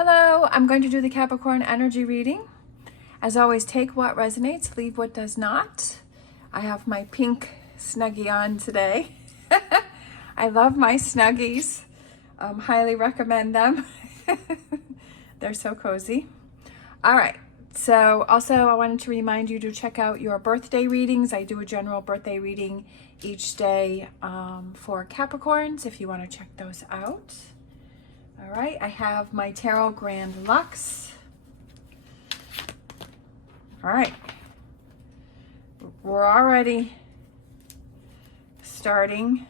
Hello, I'm going to do the Capricorn energy reading. As always, take what resonates, leave what does not. I have my pink Snuggie on today. I love my Snuggies. Highly recommend them. They're so cozy. All right. So also I wanted to remind you to check out your birthday readings. I do a general birthday reading each day for Capricorns if you want to check those out. All right, I have my Tarot Grand Lux. All right, we're already starting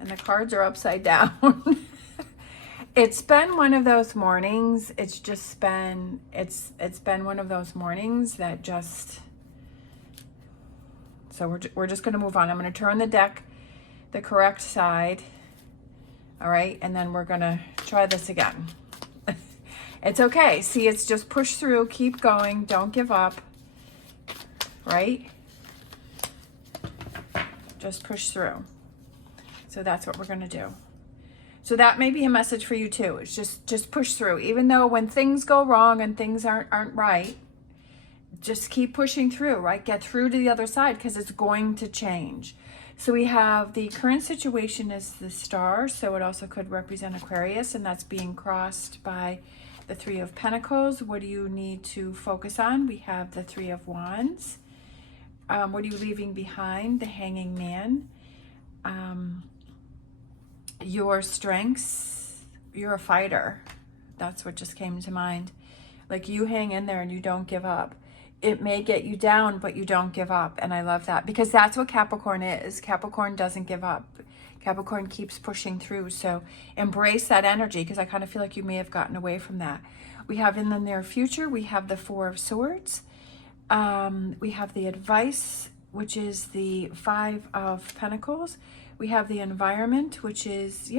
and the cards are upside down. It's been one of those mornings. It's been one of those mornings that just, so we're just going to move on. I'm going to turn the deck the correct side. All right, and then we're gonna try this again. It's okay. See, it's just push through, keep going, don't give up, right? Just push through. So that's what we're gonna do. So that may be a message for you too. It's just push through. Even though when things go wrong and things aren't right, just keep pushing through, right? Get through to the other side because it's going to change. So we have the current situation is the star, so it also could represent Aquarius, and that's being crossed by the Three of Pentacles. What do you need to focus on? We have the Three of Wands. What are you leaving behind? The Hanging Man. Your strengths, you're a fighter. That's what just came to mind. Like you hang in there and you don't give up. It may get you down, but you don't give up. And I love that because that's what Capricorn is. Capricorn doesn't give up. Capricorn keeps pushing through. So embrace that energy because I kind of feel like you may have gotten away from that. We have in the near future, we have the Four of Swords. We have the Advice, which is the Five of Pentacles. We have the Environment, which is,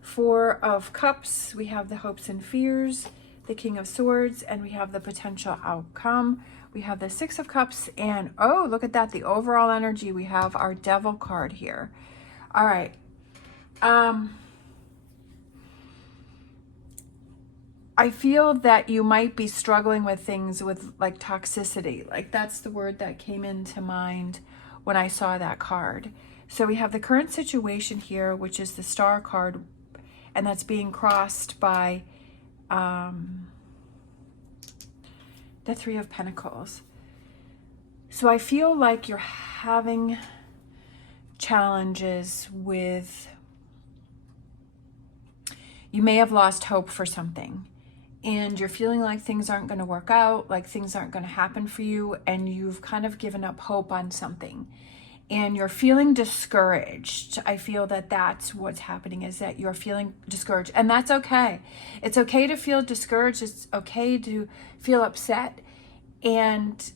Four of Cups. We have the Hopes and Fears, the King of Swords, and we have the potential outcome. We have the Six of Cups, and oh, look at that, the overall energy. We have our Devil card here. All right. I feel that you might be struggling with things with like toxicity. Like that's the word that came into mind when I saw that card. So we have the current situation here, which is the Star card, and that's being crossed by the Three of Pentacles. So I feel like you're having challenges with, you may have lost hope for something and you're feeling like things aren't going to work out, like things aren't going to happen for you, and you've kind of given up hope on something. And you're feeling discouraged. I feel that that's what's happening, is that you're feeling discouraged. And that's okay. It's okay to feel discouraged. It's okay to feel upset. And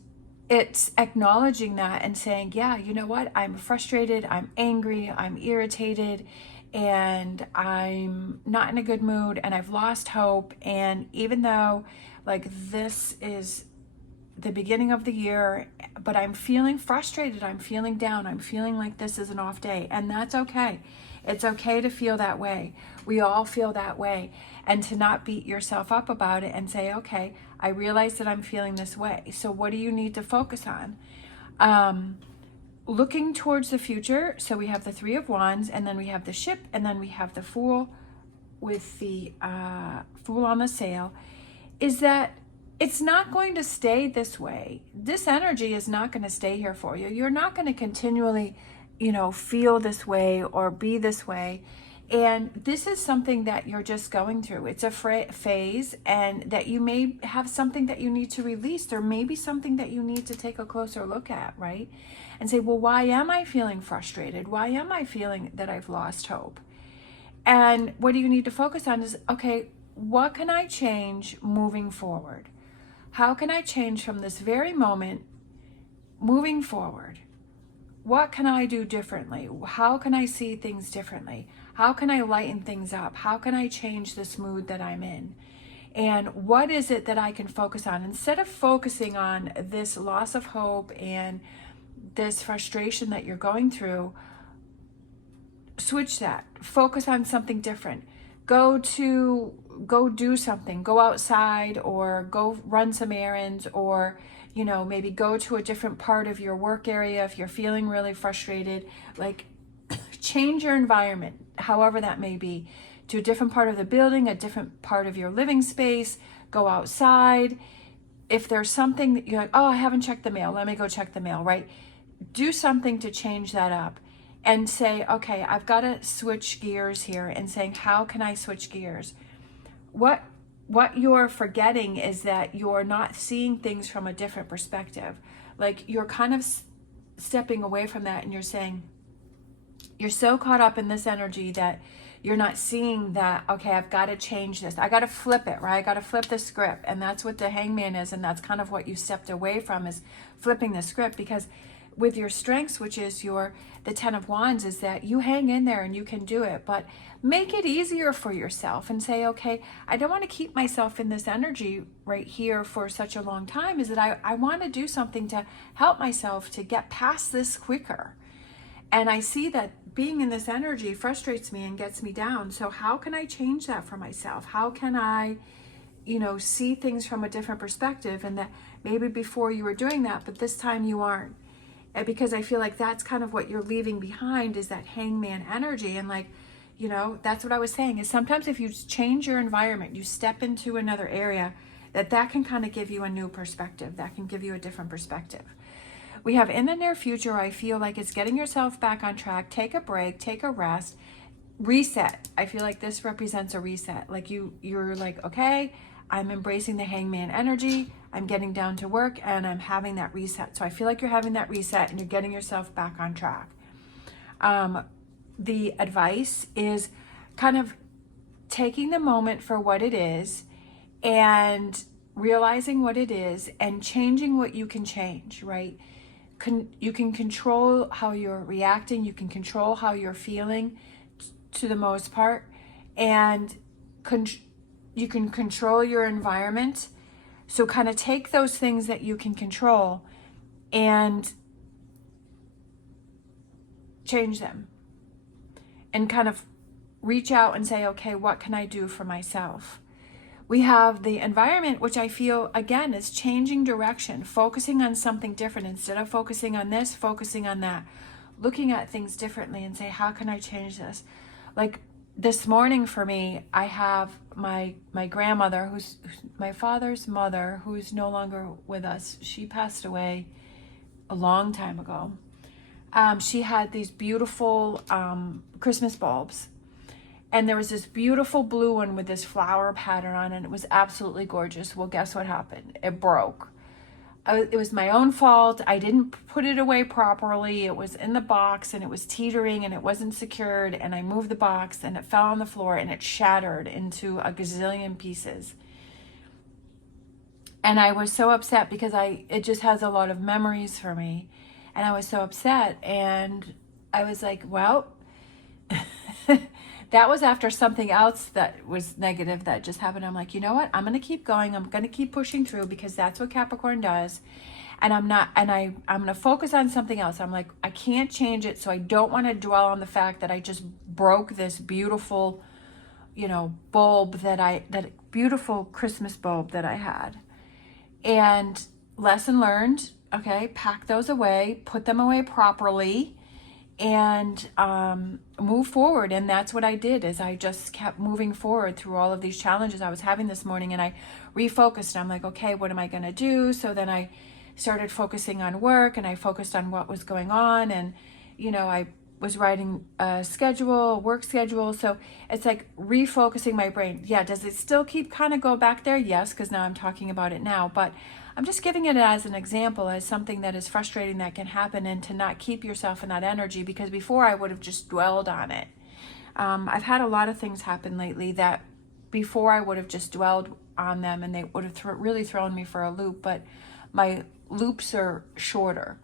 it's acknowledging that and saying, yeah, you know what? I'm frustrated. I'm angry. I'm irritated. And I'm not in a good mood. And I've lost hope. And even though like this is the beginning of the year, but I'm feeling frustrated, I'm feeling down, I'm feeling like this is an off day, and that's okay. It's okay to feel that way. We all feel that way, and to not beat yourself up about it and say, okay, I realize that I'm feeling this way, so what do you need to focus on? Looking towards the future, so we have the Three of Wands, and then we have the Ship, and then we have the Fool with the Fool on the sail, is that it's not going to stay this way. This energy is not going to stay here for you. You're not going to continually, feel this way or be this way. And this is something that you're just going through. It's a phase, and that you may have something that you need to release. There may be something that you need to take a closer look at, right? And say, well, why am I feeling frustrated? Why am I feeling that I've lost hope? And what do you need to focus on is, okay, what can I change moving forward? How can I change from this very moment moving forward? What can I do differently? How can I see things differently? How can I lighten things up? How can I change this mood that I'm in? And what is it that I can focus on? Instead of focusing on this loss of hope and this frustration that you're going through, switch that. Focus on something different. go do something, go outside, or go run some errands, or maybe go to a different part of your work area if you're feeling really frustrated. Like, change your environment, however that may be, to a different part of the building, a different part of your living space. Go outside. If there's something that you're like, oh, I haven't checked the mail, let me go check the mail, right? Do something to change that up and say, okay, I've got to switch gears here, and saying, how can I switch gears? What you're forgetting is that you're not seeing things from a different perspective. Like, you're kind of stepping away from that, and you're saying, you're so caught up in this energy that you're not seeing that, okay, I've got to change this. I got to flip it, right? I got to flip the script. And that's what the Hangman is. And that's kind of what you stepped away from, is flipping the script. Because with your strengths, which is the 10 of Wands, is that you hang in there and you can do it. But make it easier for yourself and say, okay, I don't want to keep myself in this energy right here for such a long time. Is that I want to do something to help myself to get past this quicker. And I see that being in this energy frustrates me and gets me down. So how can I change that for myself? How can I, see things from a different perspective? And that maybe before you were doing that, but this time you aren't. And because I feel like that's kind of what you're leaving behind, is that Hangman energy. And like, that's what I was saying, is sometimes if you change your environment, you step into another area, that can kind of give you a new perspective. That can give you a different perspective. We have in the near future, I feel like it's getting yourself back on track. Take a break, take a rest, reset. I feel like this represents a reset. Like you're like, okay, I'm embracing the Hangman energy. I'm getting down to work and I'm having that reset. So I feel like you're having that reset and you're getting yourself back on track. The advice is kind of taking the moment for what it is and realizing what it is and changing what you can change, right? You can control how you're reacting. You can control how you're feeling to the most part. And you can control your environment. So kind of take those things that you can control and change them. And kind of reach out and say, okay, what can I do for myself? We have the environment, which I feel, again, is changing direction, focusing on something different. Instead of focusing on this, focusing on that, looking at things differently and say, how can I change this? Like this morning for me, I have my grandmother, who's my father's mother, who's no longer with us. She passed away a long time ago. She had these beautiful Christmas bulbs. And there was this beautiful blue one with this flower pattern on it, and it was absolutely gorgeous. Well, guess what happened? It broke. It was my own fault. I didn't put it away properly. It was in the box, and it was teetering, and it wasn't secured, and I moved the box, and it fell on the floor, and it shattered into a gazillion pieces. And I was so upset because it just has a lot of memories for me. And I was so upset, and I was like, well... That was after something else that was negative that just happened. I'm like, you know what? I'm going to keep going. I'm going to keep pushing through, because that's what Capricorn does. And I'm going to focus on something else. I'm like, I can't change it. So I don't want to dwell on the fact that I just broke this beautiful, bulb that beautiful Christmas bulb that I had. And lesson learned. Okay. Pack those away, put them away properly, and move forward. And that's what I did, is I just kept moving forward through all of these challenges I was having this morning, and I refocused. I'm like, okay, what am I going to do? So then I started focusing on work, and I focused on what was going on, and I was writing a work schedule. So it's like refocusing my brain. Yeah, does it still keep kind of go back there? Yes, because now I'm talking about it now, but I'm just giving it as an example, as something that is frustrating that can happen, and to not keep yourself in that energy, because before I would have just dwelled on it. I've had a lot of things happen lately that before I would have just dwelled on them, and they would have really thrown me for a loop, but my loops are shorter.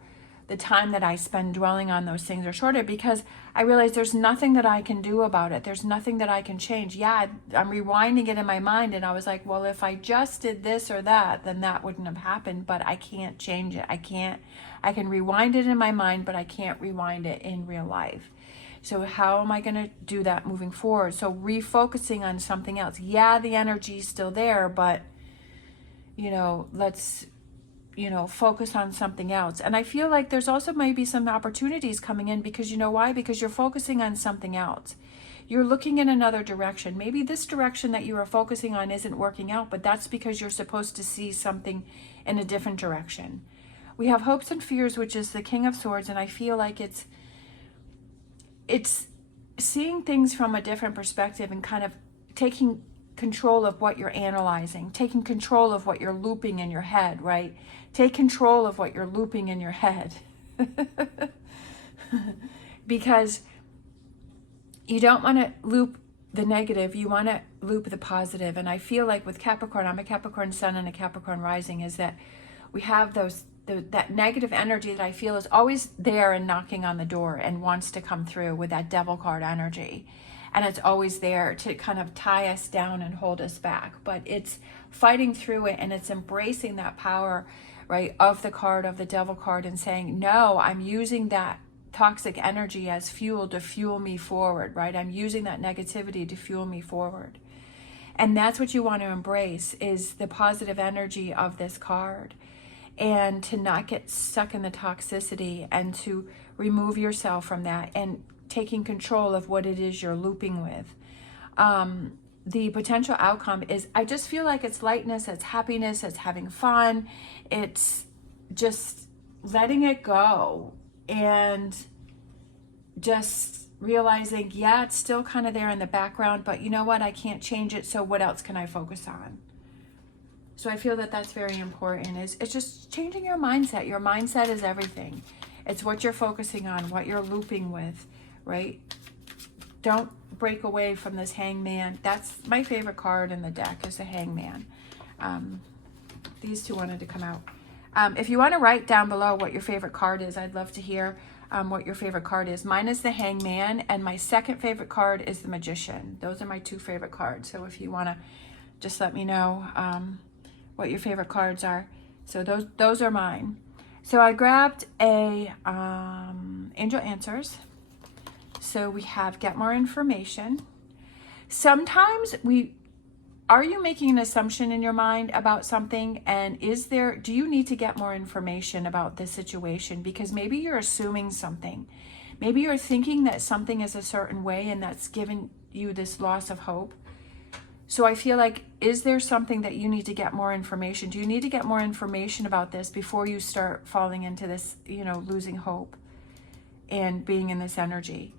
The time that I spend dwelling on those things are shorter, because I realize there's nothing that I can do about it. There's nothing that I can change. Yeah, I'm rewinding it in my mind, and I was like, well, if I just did this or that, then that wouldn't have happened, but I can't change it. I can rewind it in my mind, but I can't rewind it in real life. So how am I going to do that moving forward? So refocusing on something else. Yeah, the energy is still there, but, you know, let's, you know, focus on something else. And I feel like there's also maybe some opportunities coming in, because you know why? Because you're focusing on something else. You're looking in another direction. Maybe this direction that you are focusing on isn't working out, but that's because you're supposed to see something in a different direction. We have hopes and fears, which is the King of Swords, and I feel like it's seeing things from a different perspective and kind of taking control of what you're analyzing, taking control of what you're looping in your head, right? Take control of what you're looping in your head. Because you don't want to loop the negative, you want to loop the positive. And I feel like with Capricorn, I'm a Capricorn sun and a Capricorn rising, is that we have that negative energy that I feel is always there and knocking on the door and wants to come through with that devil card energy. And it's always there to kind of tie us down and hold us back. But it's fighting through it, and it's embracing that power, right, of the card, of the devil card, and saying, no, I'm using that toxic energy as fuel to fuel me forward, right? I'm using that negativity to fuel me forward. And that's what you want to embrace, is the positive energy of this card, and to not get stuck in the toxicity, and to remove yourself from that and taking control of what it is you're looping with. The potential outcome is, I just feel like it's lightness, it's happiness, it's having fun, it's just letting it go, and just realizing, yeah, it's still kind of there in the background, but you know what, I can't change it, so what else can I focus on? So I feel that that's very important. It's just changing your mindset. Your mindset is everything. It's what you're focusing on, what you're looping with, right? Don't break away from this Hangman. That's my favorite card in the deck, is the Hangman. These two wanted to come out. If you want to write down below what your favorite card is, I'd love to hear what your favorite card is. Mine is the Hangman, and my second favorite card is the Magician. Those are my two favorite cards. So if you want to just let me know what your favorite cards are. So those are mine. So I grabbed a Angel Answers. So we have Get More Information. Sometimes are you making an assumption in your mind about something, and do you need to get more information about this situation? Because maybe you're assuming something. Maybe you're thinking that something is a certain way, and that's given you this loss of hope. So I feel like, is there something that you need to get more information? Do you need to get more information about this before you start falling into this, you know, losing hope and being in this energy?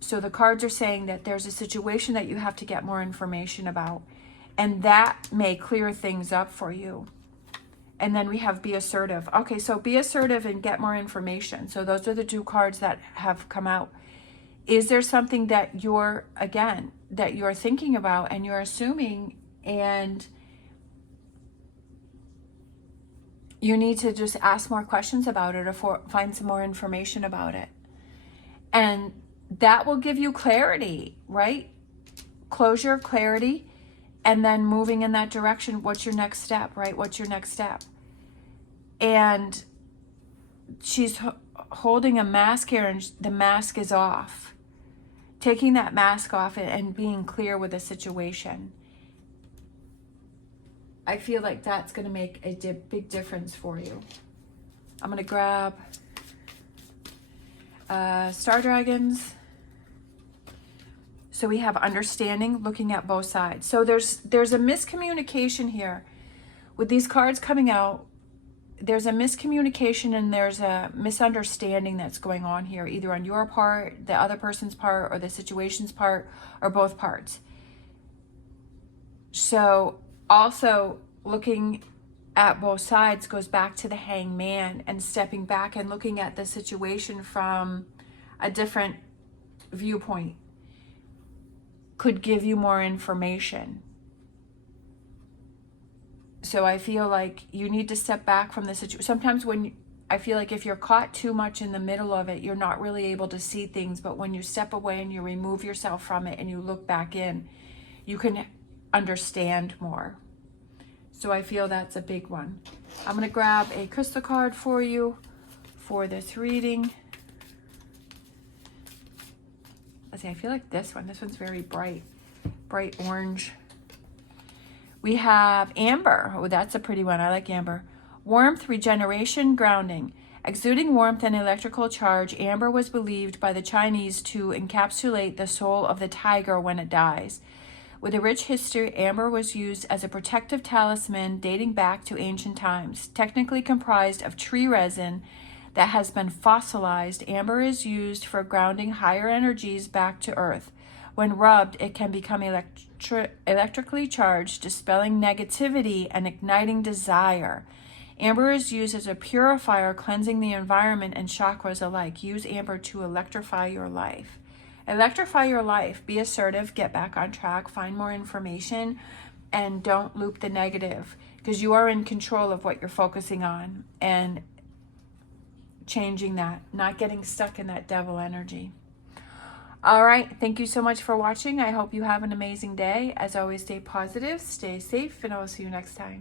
So the cards are saying that there's a situation that you have to get more information about, and that may clear things up for you. And then we have Be Assertive. Okay, so be assertive and get more information. So those are the two cards that have come out. Is there something that you're thinking about and you're assuming, and you need to just ask more questions about it, or find some more information about it? And that will give you clarity, right? Closure, clarity, and then moving in that direction. What's your next step, right? What's your next step? And she's holding a mask here, and the mask is off. Taking that mask off and being clear with the situation. I feel like that's going to make a big difference for you. I'm going to grab Star Dragons. So we have Understanding, looking at both sides. So there's a miscommunication here. With these cards coming out, there's a miscommunication, and there's a misunderstanding that's going on here, either on your part, the other person's part, or the situation's part, or both parts. So also looking at both sides goes back to the Hangman, and stepping back and looking at the situation from a different viewpoint could give you more information. So I feel like you need to step back from the situation. Sometimes I feel like if you're caught too much in the middle of it, you're not really able to see things. But when you step away and you remove yourself from it and you look back in, you can understand more. So I feel that's a big one. I'm going to grab a crystal card for you for this reading. Let's see, I feel like this one's very bright orange. We have amber. Oh, that's a pretty one. I like amber. Warmth, regeneration, grounding. Exuding warmth and electrical charge, amber was believed by the Chinese to encapsulate the soul of the tiger when it dies. With a rich history, amber was used as a protective talisman dating back to ancient times. Technically comprised of tree resin that has been fossilized, amber is used for grounding higher energies back to earth. When rubbed, it can become electrically charged, dispelling negativity and igniting desire. Amber is used as a purifier, cleansing the environment and chakras alike. Use amber to electrify your life. Electrify your life. Be assertive. Get back on track. Find more information. And don't loop the negative, because you are in control of what you're focusing on and changing that. Not getting stuck in that devil energy. All right. Thank you so much for watching. I hope you have an amazing day. As always, stay positive, stay safe, and I'll see you next time.